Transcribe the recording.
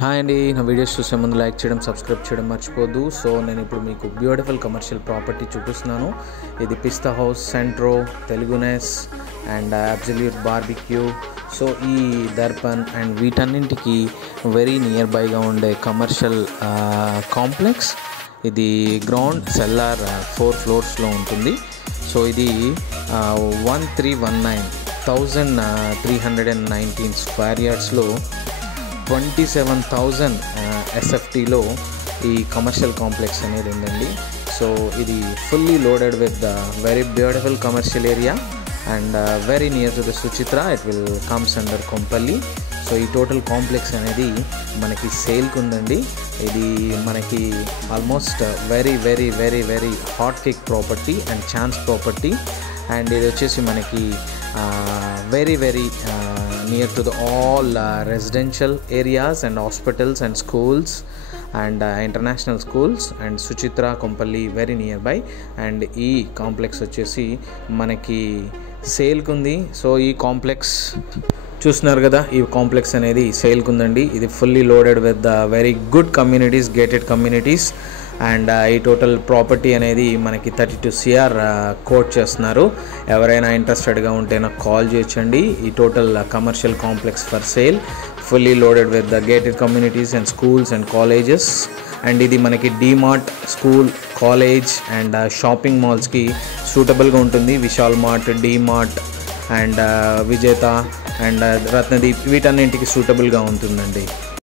Hi అండి, నా videos చూసే ముందు లైక్ చేయడం, సబ్స్క్రైబ్ చేయడం మర్చిపోద్దు. సో నేను ఇప్పుడు మీకు బ్యూటిఫుల్ కమర్షియల్ ప్రాపర్టీ చూపిస్తున్నాను. ఇది పిస్తా హౌస్, సెంట్రో, తెలుగునెస్ అండ్ అబ్సల్యూట్ బార్బిక్యూ. సో ఈ దర్పన్ అండ్ వీటన్నింటికి వెరీ నియర్ బైగా ఉండే కమర్షియల్ కాంప్లెక్స్. ఇది గ్రౌండ్ సెల్లార్ 4 ఫ్లోర్స్లో ఉంటుంది. సో ఇది 1319 స్క్వేర్ యార్డ్స్లో 27,000 ఎస్ఎఫ్టీలో ఈ కమర్షియల్ కాంప్లెక్స్ అనేది ఉందండి. సో ఇది fully loaded with very beautiful commercial area and very near to the Suchitra. It will comes under Kompally. So ఈ టోటల్ కాంప్లెక్స్ అనేది మనకి సేల్కి ఉందండి. ఇది మనకి almost very very very very hot cake property and chance property. And ఇది వచ్చేసి మనకి very very near to the all residential areas and hospitals and schools and international schools and Suchitra, Kompally very near by. And ఈ complex వచ్చేసి మనకి సేల్కి ఉంది. So ఈ complex చూస్తున్నారు కదా, ఈ కాంప్లెక్స్ అనేది సేల్కి ఉందండి. ఇది fully loaded with very good communities, gated communities. And ఈ టోటల్ ప్రాపర్టీ అనేది మనకి 32 CR కోట్ చేస్తున్నారు. ఎవరైనా ఇంట్రెస్టెడ్గా ఉంటే నాకు కాల్ చేయొచ్చండి. ఈ total commercial complex for sale, fully loaded with the gated communities and schools and colleges. And ఇది మనకి DMart, school, college and shopping మాల్స్కి సూటబుల్గా ఉంటుంది. విశాల్ మార్ట్, డీమార్ట్ అండ్ విజేత అండ్ రత్నదీప్ వీటన్నింటికి సూటబుల్గా ఉంటుందండి.